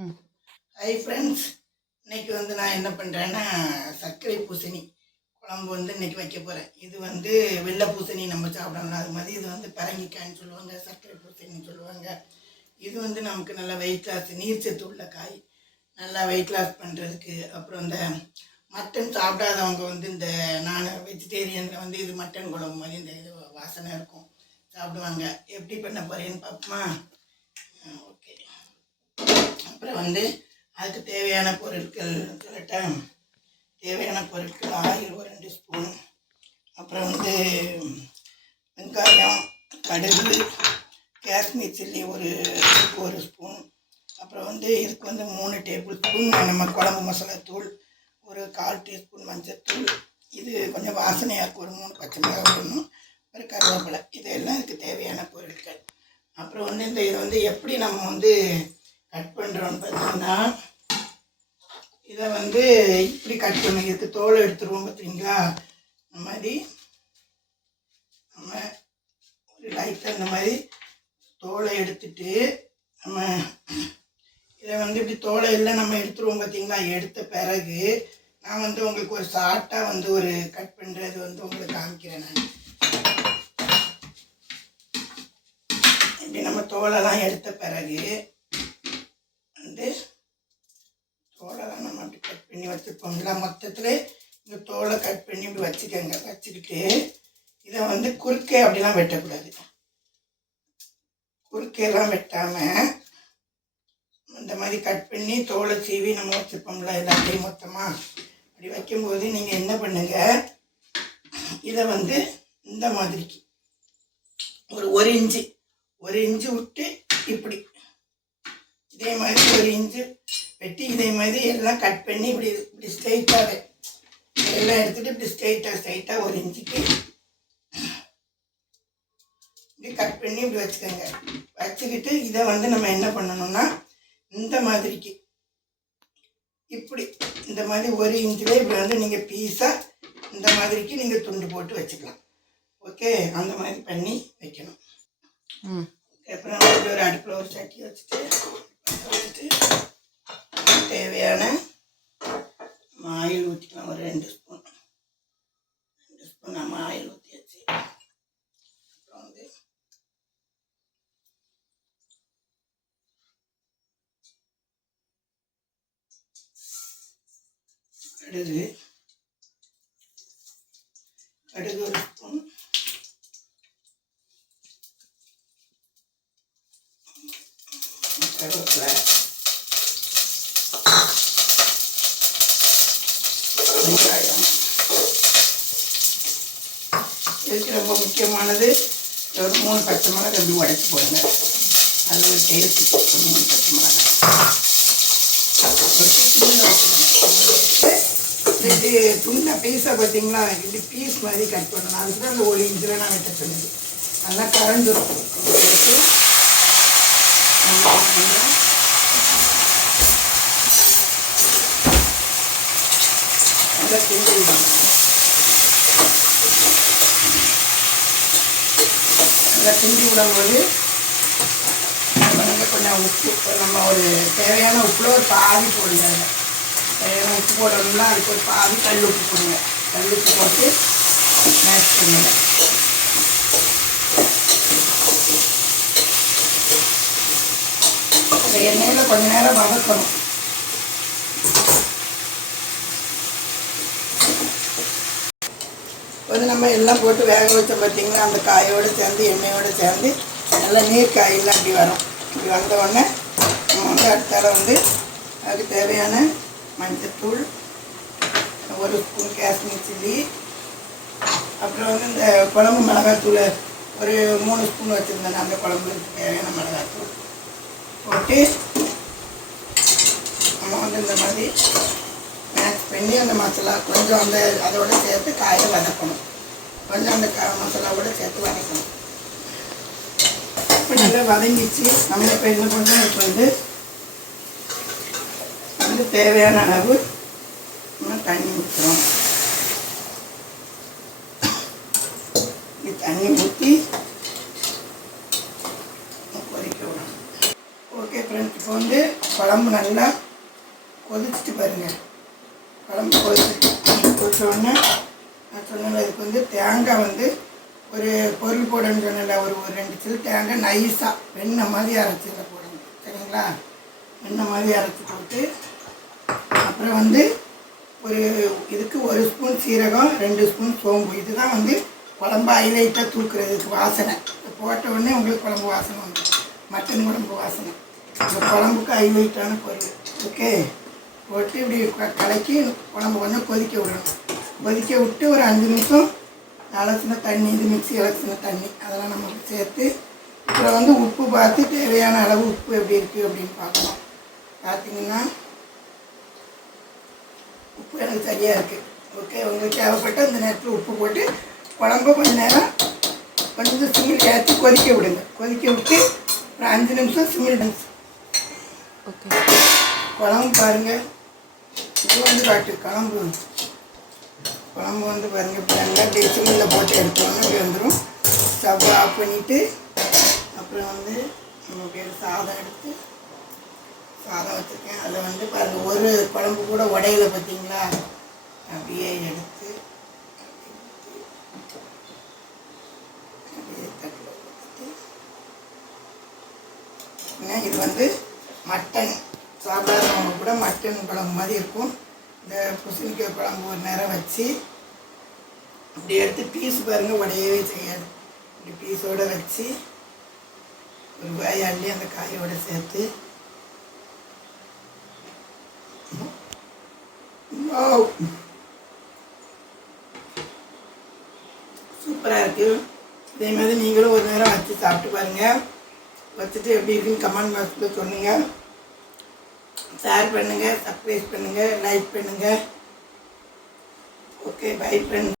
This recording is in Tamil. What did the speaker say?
ம். ஹை ஃப்ரெண்ட்ஸ், இன்னைக்கு நான் என்ன பண்ணுறேன்னா சர்க்கரை பூசணி குழம்பு இன்னைக்கு வைக்க போகிறேன். இது வெள்ளை பூசணி நம்ம சாப்பிடலாம். அது மாதிரி இது பரங்கிக்காய்ன்னு சொல்லுவாங்க, சர்க்கரை பூசணின்னு சொல்லுவாங்க. இது நமக்கு நல்லா வெயிட் லாஸ், நீர் சத்து உள்ள காய், நல்லா வெயிட் லாஸ் பண்ணுறதுக்கு. அப்புறம் இந்த மட்டன் சாப்பிடாதவங்க இந்த நான் வெஜிடேரியனில் இது மட்டன் குழம்பு மாதிரி இந்த இது வாசனை இருக்கும், சாப்பிடுவாங்க. எப்படி பண்ண போகிறேன்னு பார்ப்போமா? ஓகே. அப்புறம் அதுக்கு தேவையான பொருட்கள் சொல்லட்டேன். தேவையான பொருட்கள் ஆயில் ஒரு 2 ஸ்பூன், அப்புறம் வெங்காயம், கடுகு, காஷ்மீர் சில்லி ஒரு ஸ்பூன், அப்புறம் இதுக்கு 3 டேபிள் ஸ்பூன் நம்ம குழம்பு மசாலா தூள், ஒரு 1/4 டீஸ்பூன் மஞ்சள்தூள், இது கொஞ்சம் வாசனையாக இருக்கும், ஒரு 3 பச்சை மிளகாய் போடணும், ஒரு கருவேப்பிலை. இதெல்லாம் இதுக்கு தேவையான பொருட்கள். அப்புறம் இந்த இதை எப்படி நம்ம கட் பண்ணுறோன்னு பார்த்தீங்கன்னா, இதை இப்படி கட் பண்ணி இதுக்கு தோலை எடுத்துருவோம் பார்த்தீங்களா. இந்த மாதிரி நம்ம ஒரு லைட்டாக இந்த மாதிரி தோலை எடுத்துட்டு நம்ம இதை இப்படி தோலை எல்லாம் நம்ம எடுத்துருவோம் பார்த்தீங்களா. எடுத்த பிறகு நான் உங்களுக்கு ஒரு ஷார்ட்டாக ஒரு கட் பண்ணுறது உங்களுக்கு காமிக்கிறேன். நான் இப்படி நம்ம தோலெல்லாம் எடுத்த பிறகு தோலெல்லாம் நம்ம அப்படி கட் பண்ணி வச்சுருப்போம்ல. மொத்தத்தில் இந்த தோலை கட் பண்ணி இப்படி வச்சுக்கோங்க. வச்சுக்கிட்டு இதை குறுக்கே அப்படிலாம் வெட்டக்கூடாது. குறுக்கெல்லாம் வெட்டாமல் இந்த மாதிரி கட் பண்ணி தோலை சீவி நம்ம வச்சுருப்போம்ல, எல்லாத்தையும் மொத்தமாக அப்படி வைக்கும்போது நீங்கள் என்ன பண்ணுங்கள், இதை இந்த மாதிரிக்கு ஒரு இன்ச்சு விட்டு இப்படி இதே மாதிரி 1 இன்ச்சு வெட்டி இதே மாதிரி எல்லாம் கட் பண்ணி இப்படி ஸ்ட்ரெயிட்டாகவே எல்லாம் எடுத்துகிட்டு இப்படி ஸ்ட்ரெயிட்டாக 1 இன்ச்சுக்கு இப்படி கட் பண்ணி இப்படி வச்சுக்கோங்க. வச்சுக்கிட்டு இதை நம்ம என்ன பண்ணணும்னா, இந்த மாதிரிக்கு இப்படி இந்த மாதிரி 1 இன்ச்சிலே இப்படி நீங்கள் பீஸாக இந்த மாதிரிக்கு நீங்கள் துண்டு போட்டு வச்சுக்கலாம். ஓகே, அந்த மாதிரி பண்ணி வைக்கணும். அப்புறம் ஒரு அடுப்பில் ஒரு சட்டி வச்சுட்டு தேவையான ஆயில் ஊற்றிக்கலாம். ஒரு 2 ஸ்பூன் நம்ம ஆயில் ஊற்றியாச்சு. அப்புறம் கடுகு 1 ஸ்பூன், கருவேப்பிலை, வெங்காயம். இதுக்கு ரொம்ப முக்கியமானது ஒரு 3 பச்சை மிளகாய் அப்படி உடைச்சி போடுங்க. அது ஒரு டேஸ்ட்டு. 3 பச்சை மிளகாய் இது துண்டை பீஸை பார்த்தீங்களா, இப்படி பீஸ் மாதிரி கட் பண்ணணும். அதுக்கு தான் அந்த 1 இன்ச்சில் நான் வெட்ட சொன்னது. நல்லா கரைஞ்சிரும். போட்டு நல்லா கிண்டி விடணும். நல்லா கிண்டி விடும்போது கொஞ்சம் உப்பு, நம்ம ஒரு தேவையான உப்புல ஒரு பாதி போடுங்க. தேவையான உப்பு போடணும்னா அதுக்கு ஒரு பாதி கல் உப்பு போடுங்க. கல் உப்பு போட்டு மேஷ் பண்ணுங்க. எண்ணெயில் கொஞ்ச நேரம் வதக்கணும். நம்ம எல்லாம் போட்டு வேக வச்ச பார்த்தீங்கன்னா, அந்த காயோடு சேர்ந்து எண்ணெயோடு சேர்ந்து நல்லா நீர் காயெல்லாம் அப்படி வரும். இப்படி வந்த உடனே நம்ம அடுத்தால அதுக்கு தேவையான மஞ்சள்தூள், 1 ஸ்பூன் காஷ்மீர் சில்லி, அப்புறம் இந்த குழம்பு மிளகாத்தூள் ஒரு 3 ஸ்பூன் வச்சுருந்தேன். அந்த குழம்புக்கு தேவையான மிளகாத்தூள் போட்டு நம்ம இந்த மாதிரி மேக்ஸ் பண்ணி அந்த மசாலா கொஞ்சம் அதோடு சேர்த்து காயை வதக்கணும். கொஞ்சம் அந்த மசாலாவோட சேர்த்து வதக்கணும். இப்போ நல்லா வதங்கிச்சு. நம்ம இப்போ என்ன பண்ணுறோம், இப்போ தேவையான அளவு நம்ம தண்ணி ஊற்றுறோம். தண்ணி ஊற்றி கொதிக்க விடணும். ஓகே ஃப்ரெண்ட்ஸ், இப்போ வந்து குழம்பு நல்லா கொதிச்சுட்டு பாருங்கள். குழம்பு கொதிச்ச உடனே நான் சொன்னேன்ல, இதுக்கு வந்து தேங்காய் வந்து ஒரு பொருள் போடணும்னு சொன்னல, ஒரு 2 சில் தேங்காய் நைஸாக வெண்ணெய் மாதிரி அரைச்சியில் போடணும். சரிங்களா? வெண்ணெய் மாதிரி அரைச்சி போட்டு அப்புறம் வந்து ஒரு இதுக்கு 1 ஸ்பூன் சீரகம், 2 ஸ்பூன் சோம்பு. இதுதான் வந்து குழம்பு ஹைலைட்டாக தூக்குறதுக்கு வாசனை. போட்ட உடனே உங்களுக்கு குழம்பு வாசனை வந்து மட்டன் குழம்பு வாசனை. இந்த குழம்புக்கு ஹைலைட்டான பொருள். ஓகே, போட்டு இப்படி கலக்கி குழம்பு கொஞ்சம் கொதிக்க விடணும். கொதிக்க விட்டு ஒரு 5 நிமிஷம் அலசின தண்ணி, இது மிக்ஸி அலசின தண்ணி அதெல்லாம் நமக்கு சேர்த்து அப்புறம் வந்து உப்பு பார்த்து தேவையான அளவு உப்பு எப்படி இருக்குது அப்படின்னு பார்க்கணும். பார்த்திங்கன்னா உப்பு எனக்கு சரியாக இருக்குது. ஓகே, உங்களுக்கு தேவைப்பட்ட இந்த நேரத்தில் உப்பு போட்டு குழம்பு கொஞ்சம் நேரம் கொஞ்சம் சிமில் ஏற்றி கொதிக்க விடுங்க. கொதிக்க விட்டு ஒரு 5 நிமிஷம் சிமில். ஓகே, குழம்பு பாருங்கள். இது வந்து காட்டு குழம்பு வந்து பாருங்கள். இப்போ நல்லா அப்படியே சிமிலில் போட்டு எடுத்தோன்னா இப்படி வந்துடும். ஸ்டவ் ஆஃப் பண்ணிவிட்டு அப்புறம் வந்து நம்ம அப்படியே சாதம் எடுத்து சாதம் வச்சுருக்கேன். அதில் வந்து பாருங்கள், ஒரு குழம்பு கூட உடையில பார்த்தீங்களா? அப்படியே எடுத்து அப்படியே தட்டில் ஊற்றிட்டு, இது வந்து மட்டன் சாப்பிடாதவங்க கூட மட்டன் குழம்பு மாதிரி இருக்கும். இந்த பூசணிக்காய் குழம்பு ஒரு நேரம் வச்சு இப்படி எடுத்து பீஸ் பாருங்கள், உடையவே செய்யாது. இப்படி பீஸோடு வச்சு ஒரு காய் அள்ளி அந்த காயோடு சேர்த்து சூப்பராக இருக்குது. இதே மாதிரி நீங்களும் ஒரு நேரம் வச்சு சாப்பிட்டு பாருங்கள். வச்சுட்டு எப்படி இருக்குன்னு கமெண்ட் பாக்ஸில் சொன்னீங்க. ஷேர் பண்ணுங்கள், சப்ஸ்கிரைப் பண்ணுங்கள், லைக் பண்ணுங்கள். Okay, bye friends.